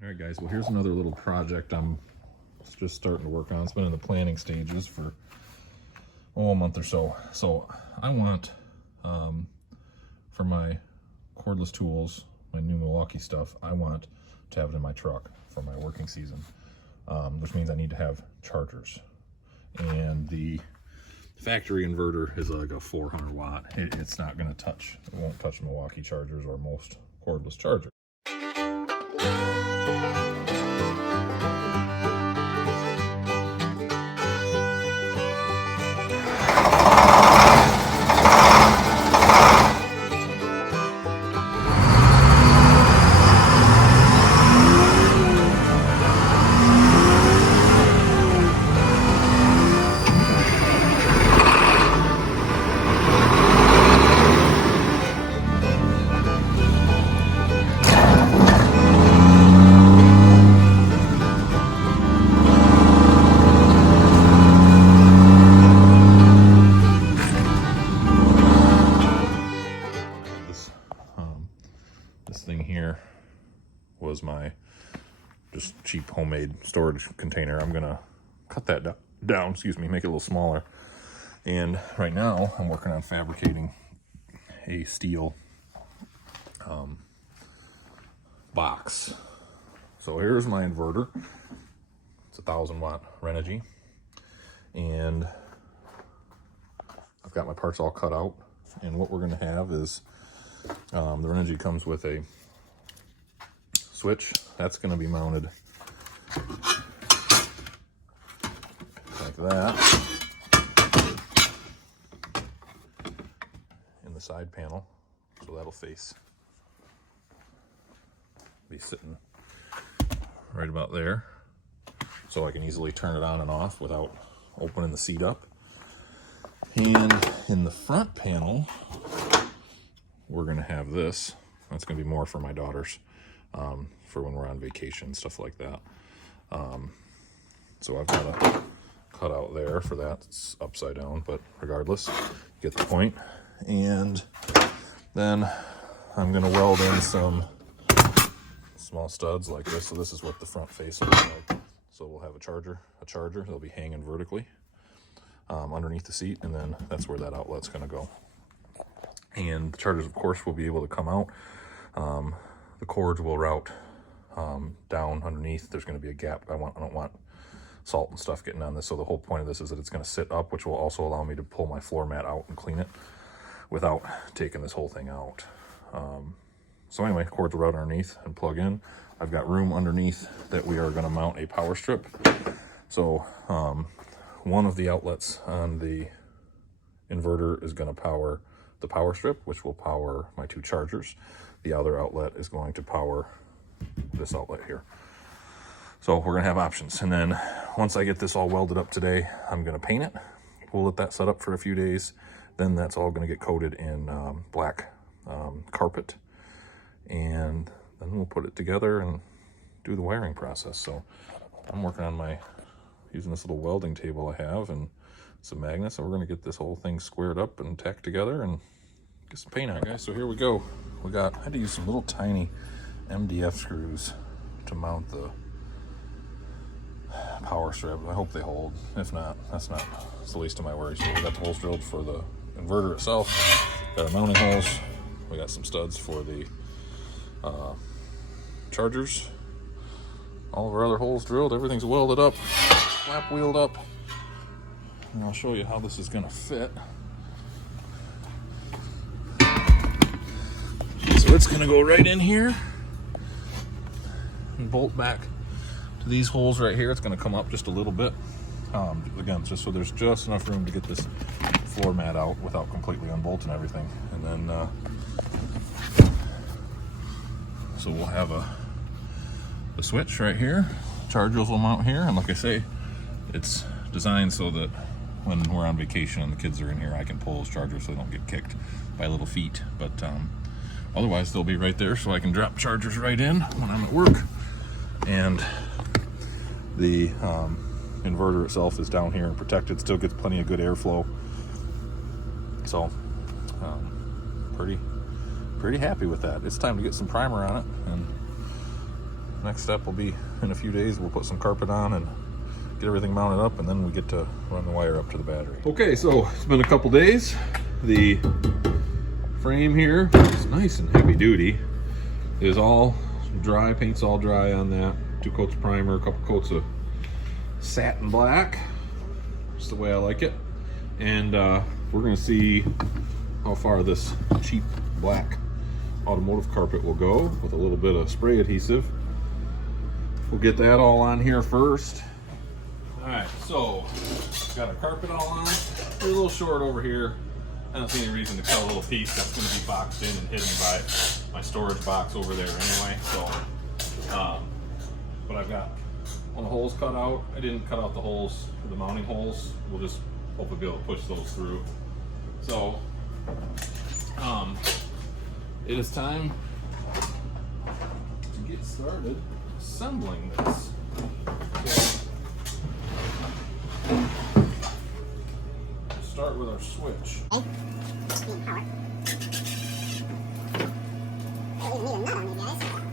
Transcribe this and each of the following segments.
All right, guys, well, here's another little project I'm just starting to work on. It's been in the planning stages for a month or so. So I want, for my cordless tools, my new Milwaukee stuff, I want to have it in my truck for my working season, which means I need to have chargers. And the factory inverter is like a 400 watt. It's not going to touch, it won't touch Milwaukee chargers or most cordless chargers. This thing here was my just cheap homemade storage container. I'm gonna cut that down, excuse me, make it a little smaller. And right now I'm working on fabricating a steel box. So here's my inverter. It's a 1,000 watt Renogy. And I've got my parts all cut out. And what we're gonna have is the Renogy comes with a switch that's going to be mounted like that in the side panel, so that'll be sitting right about there, so I can easily turn it on and off without opening the seat up. And in the front panel we're going to have this. That's going to be more for my daughters, for when we're on vacation, stuff like that. So I've got a cutout there for that. It's upside down, but regardless, you get the point. And then I'm going to weld in some small studs like this. So this is what the front face looks like. So we'll have a charger. They'll be hanging vertically underneath the seat, and then that's where that outlet's going to go. And the chargers, of course, will be able to come out. The cords will route down underneath. There's going to be a gap. I don't want salt and stuff getting on this. So the whole point of this is that it's going to sit up, which will also allow me to pull my floor mat out and clean it without taking this whole thing out. So anyway, cords will route underneath and plug in. I've got room underneath that we are going to mount a power strip. So one of the outlets on the inverter is going to power the power strip, which will power my two chargers. The other outlet is going to power this outlet here. So we're gonna have options. And then once I get this all welded up today, I'm gonna paint it. We'll let that set up for a few days. Then that's all gonna get coated in black carpet. And then we'll put it together and do the wiring process. So I'm working on using this little welding table I have and some magnets, and we're going to get this whole thing squared up and tacked together and get some paint on it, guys. So here we go. I had to use some little tiny MDF screws to mount the power strip. I hope they hold. If not, it's the least of my worries. So we got the holes drilled for the inverter itself. Got our mounting holes. We got some studs for the chargers. All of our other holes drilled. Everything's welded up, flap wheeled up. And I'll show you how this is going to fit. So it's going to go right in here and bolt back to these holes right here. It's going to come up just a little bit. Again, just so there's just enough room to get this floor mat out without completely unbolting everything. And then, so we'll have a switch right here. Chargers will mount here. And like I say, it's designed so that when we're on vacation and the kids are in here, I can pull those chargers so they don't get kicked by little feet. But otherwise, they'll be right there, so I can drop chargers right in when I'm at work. And the inverter itself is down here and protected. Still gets plenty of good airflow. So pretty happy with that. It's time to get some primer on it and next step will be in a few days. We'll put some carpet on and get everything mounted up, and then we get to run the wire up to the battery. Okay, so it's been a couple days. The frame here is nice and heavy duty. It is all dry, paint's all dry on that. 2 coats of primer, a couple coats of satin black. Just the way I like it. And we're gonna see how far this cheap black automotive carpet will go with a little bit of spray adhesive. We'll get that all on here first. All right, so got our carpet all on. We're a little short over here. I don't see any reason to cut a little piece that's going to be boxed in and hidden by my storage box over there anyway. So, but I've got all the holes cut out. I didn't cut out the holes for the mounting holes. We'll just hopefully be able to push those through. So, it is time to get started assembling this. Start with our switch. Power. I need a nut on you guys.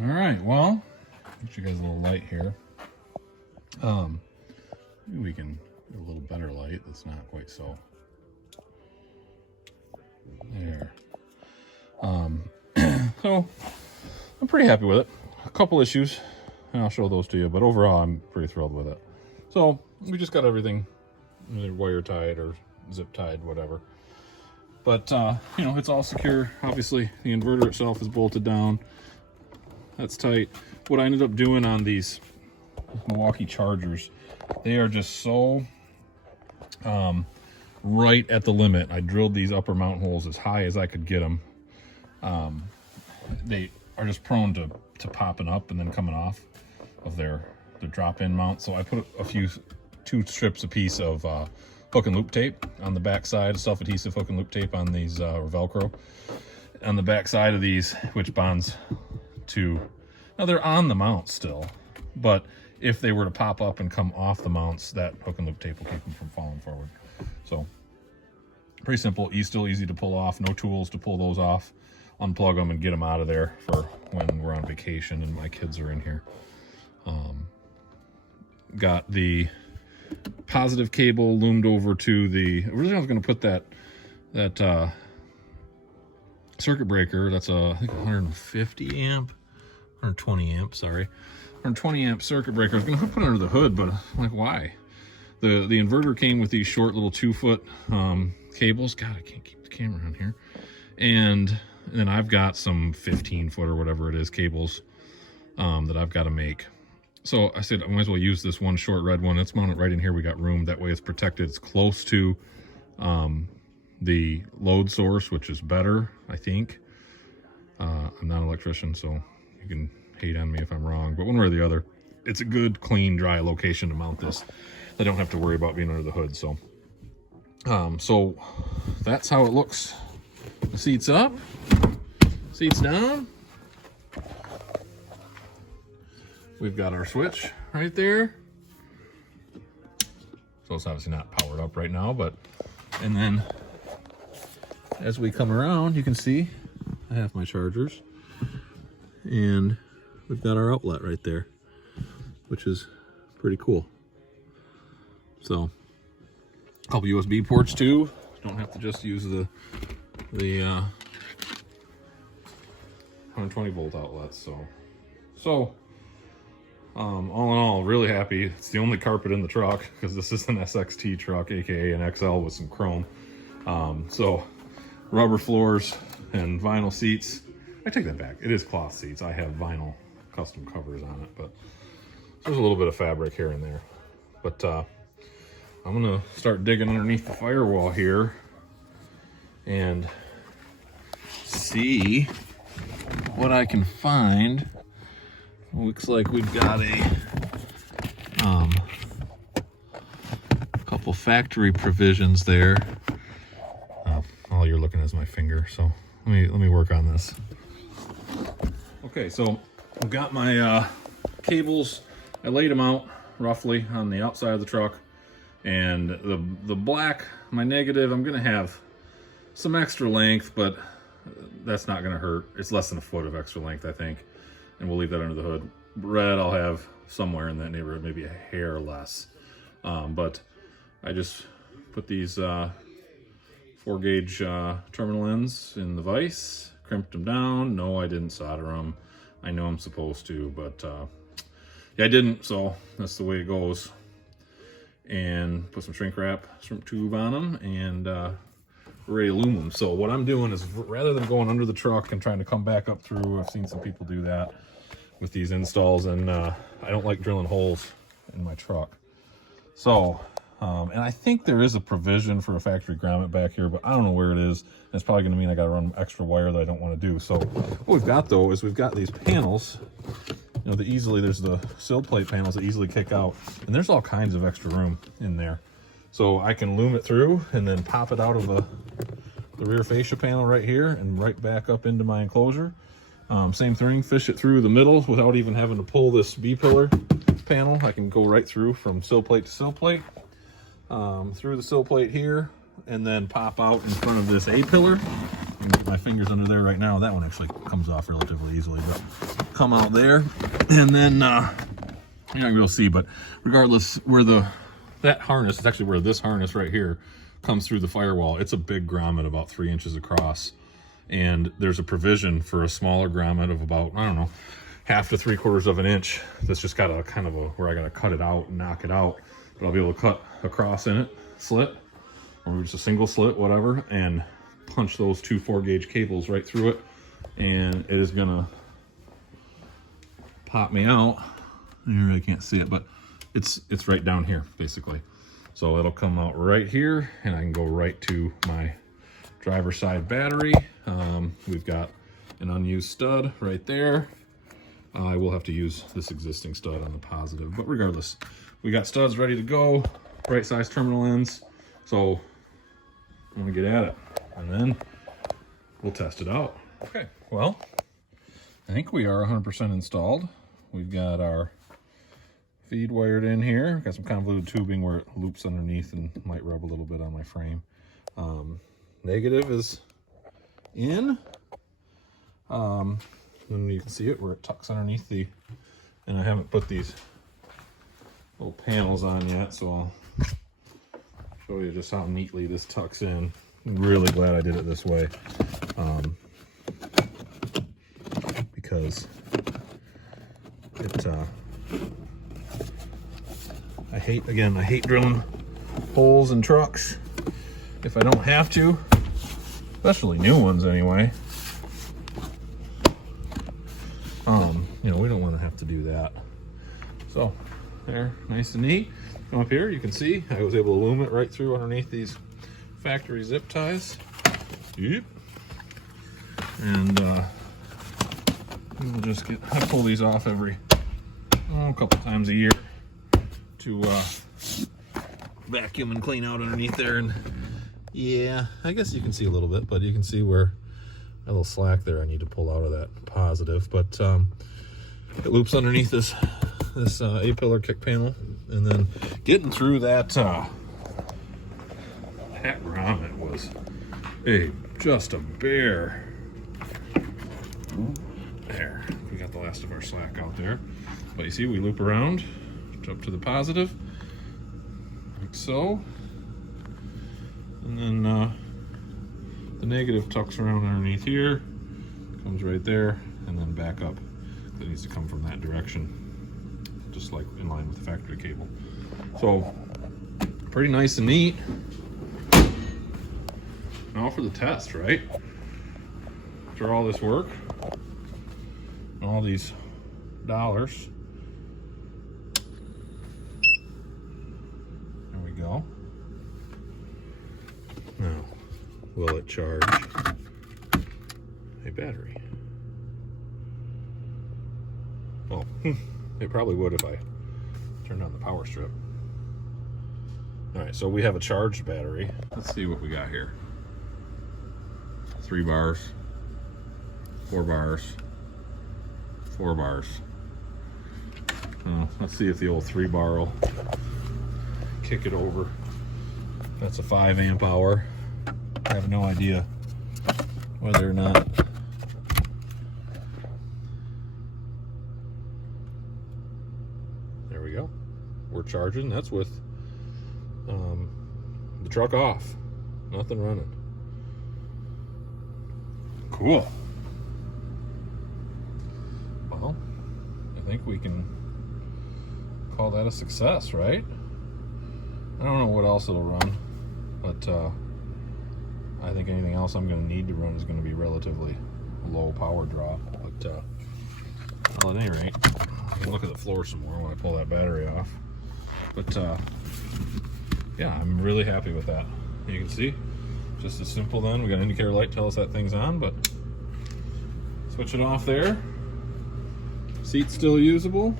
All right, well, get you guys a little light here. Maybe we can get a little better light that's not quite so. There. So I'm pretty happy with it. A couple issues, and I'll show those to you, but overall I'm pretty thrilled with it. So we just got everything either wire tied or zip tied, whatever. But you know, it's all secure. Obviously the inverter itself is bolted down. That's tight. What I ended up doing on these Milwaukee chargers, they are just so right at the limit. I drilled these upper mount holes as high as I could get them. They are just prone to popping up and then coming off of their drop-in mount. So I put two strips a piece of hook and loop tape on the back side, self-adhesive hook and loop tape on these, or Velcro on the back side of these, which bonds to, now they're on the mount still, but if they were to pop up and come off the mounts, that hook and loop tape will keep them from falling forward. So pretty simple, still easy to pull off, no tools to pull those off, unplug them and get them out of there for when we're on vacation and my kids are in here. Got the positive cable loomed over to the, originally I was going to put that circuit breaker, that's I think 150 amp, 120 amp, sorry, 120 amp circuit breaker. I was going to put it under the hood, but I'm like, why? The inverter came with these short little 2-foot cables. God, I can't keep the camera on here. And then I've got some 15-foot or whatever it is cables that I've got to make. So I said I might as well use this one short red one. Let's mount it right in here. We got room. That way it's protected. It's close to the load source, which is better, I think. I'm not an electrician, so you can hate on me if I'm wrong. But one way or the other, it's a good, clean, dry location to mount this. I don't have to worry about being under the hood. So that's how it looks. The seat's up, seat's down. We've got our switch right there. So it's obviously not powered up right now, but, and then as we come around, you can see I have my chargers, and we've got our outlet right there, which is pretty cool. So a couple USB ports too. Don't have to just use the 120 volt outlets. So all in all, really happy. It's the only carpet in the truck because this is an SXT truck, aka an XL with some chrome. So rubber floors and vinyl seats. I take that back. It is cloth seats. I have vinyl custom covers on it, but there's a little bit of fabric here and there. But I'm gonna start digging underneath the firewall here and see what I can find. Looks like we've got a couple factory provisions there. All you're looking at is my finger, so let me work on this. Okay, so I've got my cables. I laid them out roughly on the outside of the truck, and the black, my negative, I'm gonna have some extra length, but that's not gonna hurt. It's less than a foot of extra length, I think, and we'll leave that under the hood. Red I'll have somewhere in that neighborhood, maybe a hair less, but I just put these 4-gauge terminal ends in the vise, crimped them down. No, I didn't solder them. I know I'm supposed to, but yeah, I didn't, so that's the way it goes. And put some shrink wrap, shrimp tube on them, and we're ready to loom them. So what I'm doing is, rather than going under the truck and trying to come back up through, I've seen some people do that with these installs, and I don't like drilling holes in my truck. So, and I think there is a provision for a factory grommet back here, but I don't know where it is. And it's probably gonna mean I gotta run extra wire that I don't wanna do. So what we've got though is we've got these panels, you know, there's the sill plate panels that easily kick out, and there's all kinds of extra room in there. So I can loom it through and then pop it out of the rear fascia panel right here and right back up into my enclosure. Same thing, fish it through the middle without even having to pull this B-pillar panel. I can go right through from sill plate to sill plate, through the sill plate here, and then pop out in front of this A-pillar. My finger's under there right now. That one actually comes off relatively easily, but come out there, and then you're not gonna be able to see, but regardless, where that harness is actually where this harness right here comes through the firewall. It's a big grommet, about 3 inches across, and there's a provision for a smaller grommet of about, I don't know, 1/2 to 3/4 of an inch. That's just got a kind of where I gotta cut it out and knock it out, but I'll be able to cut across in it, slit, or just a single slit, whatever, and punch those 2 4-gauge cables right through it, and it is gonna pop me out. You really can't see it, but it's right down here basically. So it'll come out right here, and I can go right to my driver's side battery. We've got an unused stud right there. I will have to use this existing stud on the positive, but regardless, we got studs ready to go, right size terminal ends. So I'm gonna get at it, and then we'll test it out. Okay, well, I think we are 100% installed. We've got our feed wired in here. Got some convoluted tubing where it loops underneath and might rub a little bit on my frame. Negative is in. And you can see it where it tucks underneath and I haven't put these little panels on yet, so I'll show you just how neatly this tucks in. I'm really glad I did it this way, because I hate drilling holes in trucks if I don't have to, especially new ones anyway. You know, we don't want to have to do that. So there, nice and neat. Come up here, you can see I was able to loom it right through underneath these factory zip ties. Yep. And we'll just I pull these off every a couple times a year to vacuum and clean out underneath there. And yeah, I guess you can see a little bit, but you can see where a little slack there I need to pull out of that positive. But it loops underneath this A-pillar kick panel, and then getting through that grommet was just a bear. There, we got the last of our slack out there, but you see we loop around up to the positive like so, and then the negative tucks around underneath here, comes right there, and then back up. That needs to come from that direction, just like in line with the factory cable. So pretty nice and neat. Now for the test, right? After all this work and all these dollars, there we go. Now, will it charge a battery? Well, it probably would if I turned on the power strip. All right, so we have a charged battery. Let's see what we got here. 3 bars, 4 bars, 4 bars. Let's see if the old 3 bar will kick it over. That's a 5 amp hour. I have no idea whether or not. There we go. We're charging. That's with the truck off. Nothing running. Cool. Well, I think we can call that a success, right? I don't know what else it'll run, but I think anything else I'm going to need to run is going to be relatively low power draw. But well, at any rate, I can look at the floor some more when I pull that battery off. But yeah, I'm really happy with that. You can see, just as simple then. We got an indicator light tell us that thing's on, but switch it off there. Seat's still usable.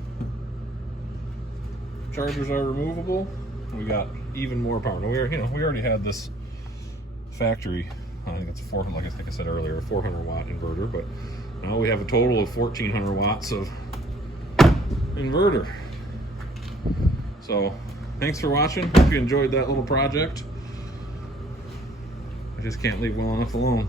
Chargers are removable. We got even more power. Now we already had this factory. I think it's like I think I said earlier, a 400 watt inverter, but now we have a total of 1400 watts of inverter. So thanks for watching. Hope you enjoyed that little project. I just can't leave well enough alone.